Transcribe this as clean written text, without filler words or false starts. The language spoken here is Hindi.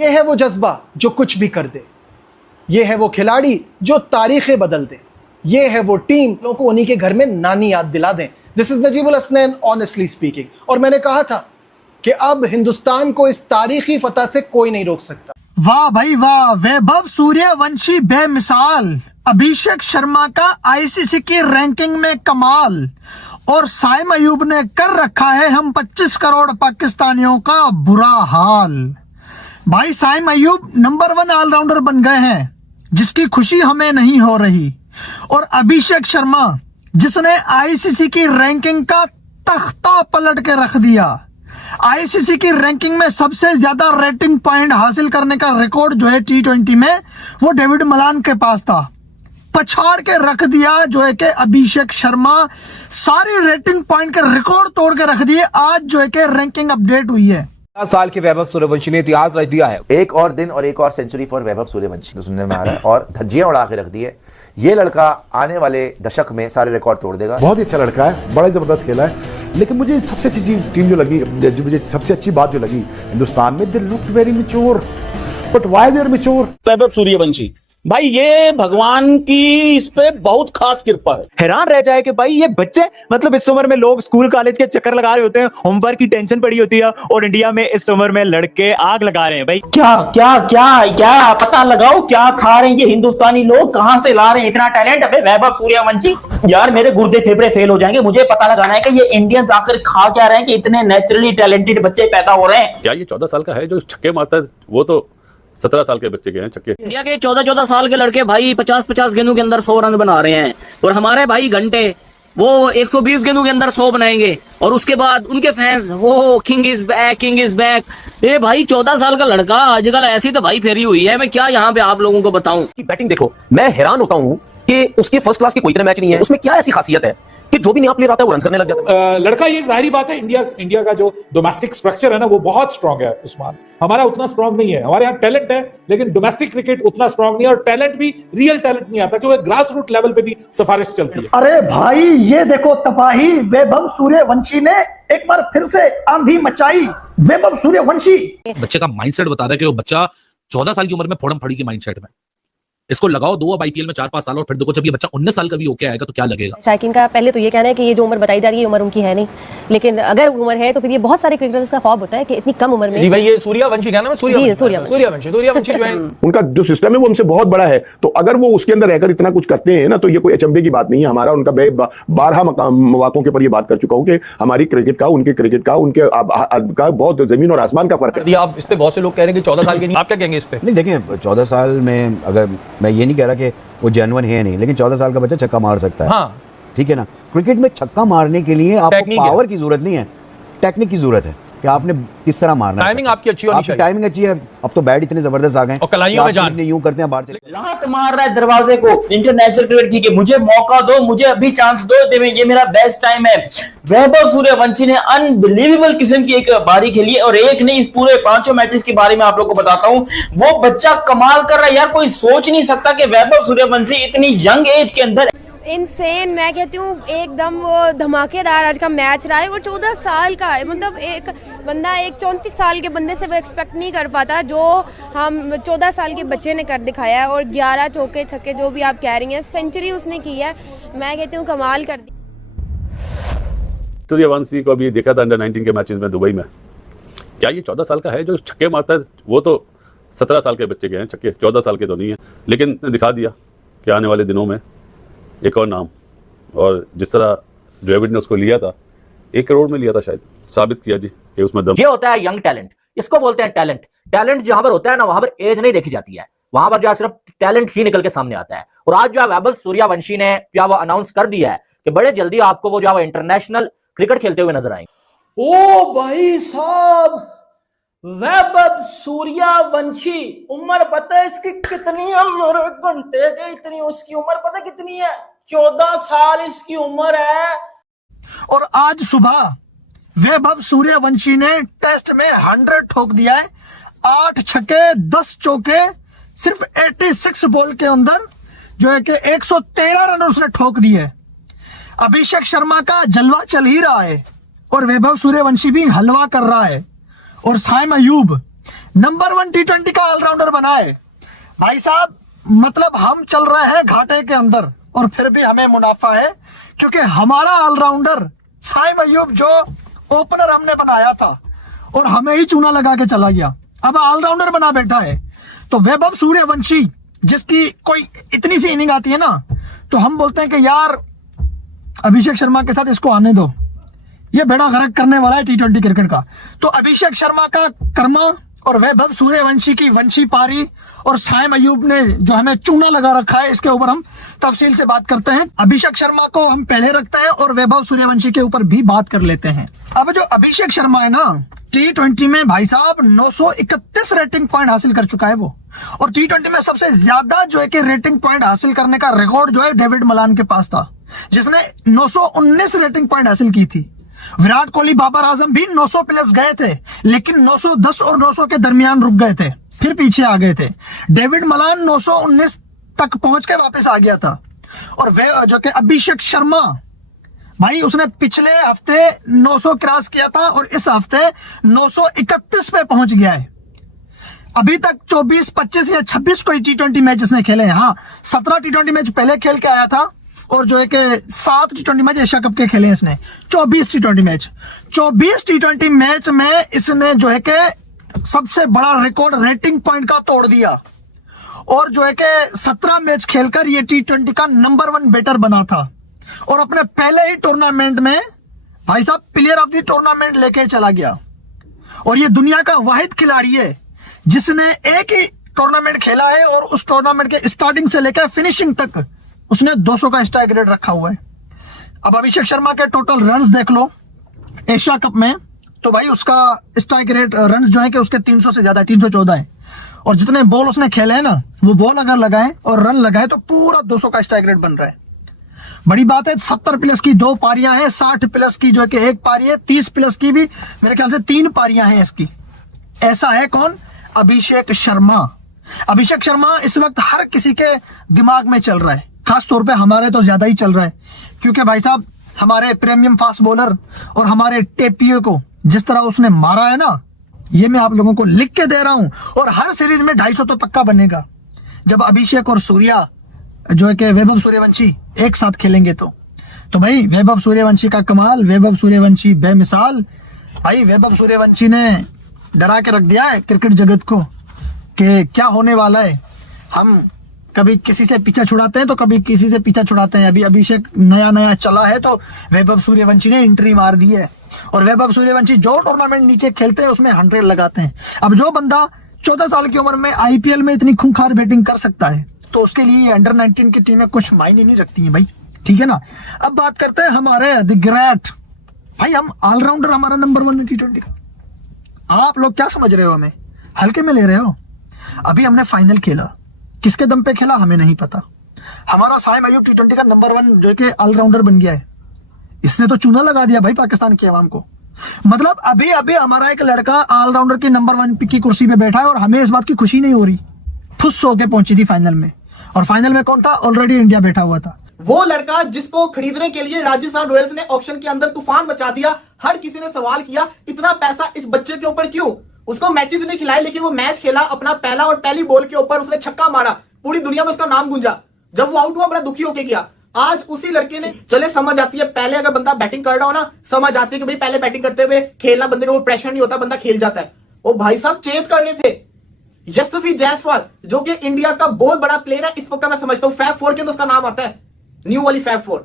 ये है वो जज्बा जो कुछ भी कर दे, ये है वो खिलाड़ी जो तारीखें बदल दे, ये है वो टीम लोगों को उन्हीं के घर में नानी याद दिला दें। This is Najibul Hasnain honestly speaking. और मैंने कहा था कि अब हिंदुस्तान को इस तारीखी फतह से कोई नहीं रोक सकता। वाह भाई वाह, वैभव सूर्यवंशी बेमिसाल, अभिषेक शर्मा का आईसीसी की रैंकिंग में कमाल, और साइम अयूब ने कर रखा है हम 25 करोड़ पाकिस्तानियों का बुरा हाल। भाई साइम अयूब नंबर 1 ऑलराउंडर बन गए हैं, जिसकी खुशी हमें नहीं हो रही। और अभिषेक शर्मा जिसने आईसीसी की रैंकिंग का तख्ता पलट के रख दिया, आईसीसी की रैंकिंग में सबसे ज्यादा रेटिंग पॉइंट हासिल करने का रिकॉर्ड जो है T20 में वो डेविड मलान के पास था, पछाड़ के रख दिया जो है कि अभिषेक शर्मा सारी रेटिंग पॉइंट के रिकॉर्ड तोड़ के रख दिए। आज जो है कि रैंकिंग अपडेट हुई है। साल के वैभव सूर्यवंशी ने इतिहास रच दिया है। एक और दिन और एक और सेंचुरी फॉर वैभव सूर्यवंशी तो सुनने में आ रहा है, और धज्जियां उड़ा के रख दी है। ये लड़का आने वाले दशक में सारे रिकॉर्ड तोड़ देगा। बहुत ही अच्छा लड़का है, बड़ा जबरदस्त खेला है। लेकिन मुझे सबसे अच्छी चीज टीम जो लगी, जो मुझे सबसे अच्छी बात जो लगी हिंदुस्तान में, they looked very mature, but why they are mature? Vaibhav Suryavanshi भाई, ये भगवान की इस पे बहुत खास कृपा है। हैरान रह जाए कि भाई ये बच्चे, मतलब इस उम्र में लोग स्कूल कॉलेज के चक्कर लगा रहे होते हैं, होमवर्क की टेंशन पड़ी होती है, और इंडिया में इस उम्र में लड़के आग लगा रहे हैं। भाई क्या क्या क्या क्या पता लगाओ क्या खा रहे हैं ये हिंदुस्तानी लोग, कहां से ला रहे हैं इतना टैलेंट? अबे वैभव सूर्यवंशी, यार मेरे गुर्दे फेफड़े फेल हो जाएंगे। मुझे पता लगाना है कि ये इंडियंस आखिर खा क्या रहे हैं कि इतने नेचुरली टैलेंटेड बच्चे पैदा हो रहे हैं। क्या ये 14 साल का है जो छक्के मारता है? वो तो 17 साल के बच्चे के हैं छक्के। इंडिया के 14-14 साल के लड़के भाई 50-50 गेंदों के अंदर 100 रन बना रहे हैं, और हमारे भाई घंटे वो 120 गेंदों के अंदर 100 बनाएंगे, और उसके बाद उनके फैंस वो king is back, king is back. ये भाई 14 साल का लड़का आजकल ऐसी तो भाई फेरी हुई है, मैं क्या यहाँ पे आप लोगों को बताऊं। बैटिंग देखो, मैं हैरान होता हूँ कि उसके फर्स्ट क्लास के कोई इतना मैच नहीं है। उसमें क्या ऐसी खासियत है कि जो भी नया प्लेयर आता है वो रन करने लग जाता है। लड़का, ये जाहिर बात है, इंडिया का जो डोमेस्टिक स्ट्रक्चर है ना वो बहुत स्ट्रांग है उस्मान। हमारा उतना स्ट्रांग नहीं है। हमारे यहाँ टैलेंट है लेकिन डोमेस्टिक क्रिकेट उतना स्ट्रांग नहीं है, और टैलेंट भी रियल टैलेंट नहीं आता क्योंकि ग्रास रूट लेवल पे भी सिफारिश चलती है। अरे भाई ये देखो तबाही, वैभव सूर्यवंशी ने एक बार फिर से आंधी मचाई। वैभव सूर्यवंशी बच्चे का माइंडसेट बता रहा है कि वो बच्चा 14 साल की उम्र में फोड़म फड़ी के माइंडसेट में, इसको लगाओ दो अब आईपीएल में 4-5 साल, और फिर देखो जब ये बच्चा 19 साल का भी होके आएगा तो क्या लगेगा। शाकिन का पहले तो ये कहना है कि ये जो उम्र बताई जा रही है उम्र उनकी है नहीं, लेकिन अगर उम्र है तो फिर ये बहुत सारे क्रिकेटर्स का ख्वाब होता है कि इतनी कम उम्र में। जी भाई, ये सूर्यवंशी क्या नाम है? सूर्यवंशी जो है उनका जो सिस्टम है वो हमसे बहुत बड़ा है, तो अगर वो उसके अंदर रहकर इतना कुछ करते हैं ना तो ये कोई अचंभे की बात नहीं है। हमारा उनका 12 मौकों के पर ये बात कर चुका हूँ कि हमारी क्रिकेट का, उनके क्रिकेट का, उनके का बहुत जमीन और आसमान का फर्क है। आप इस पे बहुत से लोग कह रहे हैं कि 14 साल के नहीं, आप क्या कहेंगे इस पे? नहीं देखिए, 14 साल में अगर मैं ये नहीं कह रहा कि वो जेन्युइन है नहीं, लेकिन 14 साल का बच्चा छक्का मार सकता है। हाँ ठीक है ना। क्रिकेट में छक्का मारने के लिए आपको पावर की जरूरत नहीं है, टेक्निक की जरूरत है कि आपने किस तरह मारना है। टाइमिंग आपकी अच्छी होनी चाहिए। टाइमिंग अच्छी है। अब तो बैट इतने जबरदस्त आ गए और कलाइयों में जान यूं करते हैं बाहर चले। लात मार रहा है दरवाजे को इंटरनेशनल क्रिकेट। ठीक है, मुझे मौका दो, मुझे अभी चांस दो, ये मेरा बेस्ट टाइम है। वैभव सूर्यवंशी ने अनबिलीवेबल किस्म की एक बारी खेली है, और एक नहीं, इस पूरे 5 मैचेस के बारे में आप लोग को बताता हूं। वो बच्चा कमाल कर रहा है यार, कोई सोच नहीं सकता कि वैभव सूर्यवंशी इतनी यंग एज के अंदर इनसेन, मैं कहती हूँ एकदम वो धमाकेदार आज का मैच रहा है। वो 14 साल का है, मतलब एक बंदा एक 34 साल के बंदे से वो एक्सपेक्ट नहीं कर पाता जो हम 14 साल के बच्चे ने कर दिखाया है। और 11 चौके छक्के जो भी आप कह रही हैं, सेंचुरी उसने की है, मैं कहती हूँ कमाल कर दी। सूर्यवंशी को अभी देखा था अंडर 19 के मैचेस में दुबई में। क्या ये 14 साल का है जो छक्के मारता है? वो तो 17 साल के बच्चे के हैं छक्के, 14 साल के तो नहीं है। लेकिन दिखा दिया कि आने वाले दिनों में एक और नाम, और जिस तरह डेविड ने उसको लिया था 1 करोड़ में लिया था शायद, साबित किया जी कि उसमें दम। ये होता है यंग टैलेंट, इसको बोलते हैं टैलेंट। टैलेंट जहां पर होता है ना वहां पर एज नहीं देखी जाती है, वहां पर जो सिर्फ टैलेंट ही निकल के सामने आता है। और आज जो वैभव सूर्यवंशी ने जो वो अनाउंस कर दिया है कि बड़े जल्दी आपको वो जो इंटरनेशनल क्रिकेट खेलते हुए नजर आएंगे। ओ भाई साहब, वैभव सूर्यवंशी, उम्र पता है इसकी कितनी है? मेरे घंटे के इतनी उसकी उम्र पता कितनी है? 14 साल इसकी उम्र है। और आज सुबह वैभव सूर्यवंशी ने टेस्ट में 100 ठोक दिया है। 8 छक्के 10 चौके सिर्फ 86 बॉल के अंदर जो है कि 113 रन उसने ठोक दिए। अभिषेक शर्मा का जलवा चल ही रहा है और वैभव सूर्यवंशी भी हलवा कर रहा है। और साइम अयूब नंबर 1 T20 का ऑलराउंडर बना है भाई साहब। मतलब हम चल रहे हैं घाटे के अंदर और फिर भी हमें मुनाफा है, क्योंकि हमारा ऑलराउंडर साइम अयूब जो ओपनर हमने बनाया था और हमें ही चूना लगा के चला गया, अब ऑलराउंडर बना बैठा है। तो वैभव सूर्यवंशी जिसकी कोई इतनी सी इनिंग आती है ना, तो हम बोलते हैं कि यार अभिषेक शर्मा के साथ इसको आने दो, ये बेड़ा गर्क करने वाला है T20 क्रिकेट का। तो अभिषेक शर्मा का कर्मा और वैभव सूर्यवंशी की वंशी पारी और साइम अयूब ने जो हमें चूना लगा रखा है, इसके ऊपर हम तफसील से बात करते हैं। अभिषेक शर्मा को हम पहले रखते हैं और वैभव सूर्यवंशी के ऊपर भी बात कर लेते हैं। अब जो अभिषेक शर्मा है ना, T20 में भाई साहब 931 रेटिंग पॉइंट हासिल कर चुका है वो, और T20 में सबसे ज्यादा जो है कि रेटिंग पॉइंट हासिल करने का रिकॉर्ड जो है डेविड मलान के पास था, जिसने 919 रेटिंग पॉइंट हासिल की थी। विराट कोहली, बाबर आजम भी 900 प्लस गए थे, लेकिन 910 और 900 के दरमियान रुक गए थे, फिर पीछे आ गए थे। डेविड मलान 919 तक पहुंच के वापस आ गया था। और वे जो कि अभिषेक शर्मा भाई, उसने पिछले हफ्ते 900 क्रॉस किया था और इस हफ्ते 931 पे पहुंच गया है। अभी तक 24, 25 या 26 कोई T20 मैच इसने खेले हैं। हाँ, 17 T20 मैच पहले खेल के आया था और जो है कि 7 T20 मैच एशिया कप के खेले हैं इसने। 24 T20 मैच, 24 T20 मैच में इसने जो है कि सबसे बड़ा रिकॉर्ड रेटिंग पॉइंट का तोड़ दिया, और जो है कि 17 मैच खेलकर ये T20 का नंबर 1 बैटर बना था, और अपने पहले ही टूर्नामेंट में भाई साहब प्लेयर ऑफ द टूर्नामेंट लेके चला गया। और ये दुनिया का वाहिद खिलाड़ी है जिसने एक ही टूर्नामेंट खेला है और उस टूर्नामेंट के स्टार्टिंग से लेकर फिनिशिंग तक उसने 200 का स्ट्राइक रेट रखा हुआ है। अब अभिषेक शर्मा के टोटल रन्स देख लो एशिया कप में, तो भाई उसका स्ट्राइक रेट रन्स जो है कि उसके 300 से ज्यादा, 314 है। और जितने बॉल उसने खेले हैं ना, वो बॉल अगर लगाए और रन लगाए तो पूरा 200 का स्ट्राइक रेट बन रहा है। बड़ी बात है, 70 प्लस की 2 पारियां हैं, 60 प्लस की जो है कि 1 पारी है, 30 प्लस की भी मेरे ख्याल से 3 पारियां हैं इसकी। ऐसा है कौन? अभिषेक शर्मा। अभिषेक शर्मा इस वक्त हर किसी के दिमाग में चल रहा है, खास तौर पे हमारे तो ज्यादा ही चल रहा है, क्योंकि भाई साहब हमारे प्रीमियम फास्ट बॉलर और हमारे टेपियो को जिस तरह उसने मारा है ना, ये मैं आप लोगों को लिख के दे रहा हूं। और हर सीरीज में 250 तो पक्का बनेगा जब अभिषेक और सूर्या जो है कि वैभव सूर्यवंशी एक साथ खेलेंगे। तो भाई वैभव सूर्यवंशी का कमाल, वैभव सूर्यवंशी बेमिसाल। भाई वैभव सूर्यवंशी ने डरा के रख दिया है क्रिकेट जगत को कि क्या होने वाला है। हम कभी किसी से पीछा छुड़ाते हैं तो कभी किसी से पीछा छुड़ाते हैं। अभी अभिषेक नया चला है तो वैभव सूर्यवंशी ने एंट्री मार दी है, और वैभव सूर्यवंशी जो टूर्नामेंट नीचे खेलते हैं उसमें 100 लगाते हैं। अब जो बंदा 14 साल की उम्र में IPL में इतनी खूंखार बैटिंग कर सकता है, तो उसके लिए अंडर 19 की टीमें कुछ मायने नहीं रखती हैं भाई, ठीक है ना। अब बात करते हैं हमारे द ग्रेट भाई, हम ऑलराउंडर हमारा नंबर 1 है T20 का। आप लोग क्या समझ रहे हो, हमें हल्के में ले रहे हो? अभी हमने फाइनल खेला, किसके दम पे खेला हमें नहीं पता। हमारा साइम अयूब T20 का नंबर 1 जो कि ऑलराउंडर बन गया है, इसने तो चूना लगा दिया भाई पाकिस्तान की आवाम को। मतलब अभी अभी हमारा एक लड़का ऑलराउंडर की नंबर 1 की कुर्सी पे बैठा है और हमें इस बात की खुशी नहीं हो रही। फुस होके पहुंची थी फाइनल में, और फाइनल में कौन था? ऑलरेडी इंडिया बैठा हुआ था। वो लड़का जिसको खरीदने के लिए राजस्थान रॉयल्स ने ऑक्शन के अंदर तूफान मचा दिया। हर किसी ने सवाल किया इतना पैसा इस बच्चे के ऊपर क्यों? उसको मैचेस नहीं खिलाए, लेकिन वो मैच खेला, अपना पहला और पहली बॉल के ऊपर उसने छक्का मारा, पूरी दुनिया में उसका नाम गूंजा। जब वो आउट हुआ बड़ा दुखी होके गया। आज उसी लड़के ने, चले समझ आती है, पहले अगर बंदा बैटिंग कर रहा हो ना, समझ आती है कि भाई पहले बैटिंग करते हुए खेलना, बंदे को प्रेशर नहीं होता, बंदा खेल जाता है। वो भाई साहब चेस कर रहे थे यशस्वी जायसवाल, जो कि इंडिया का बहुत बड़ा प्लेयर है इस वक्त। मैं समझता हूं फैब 4 के अंदर उसका नाम आता है, न्यू वाली फैब 4।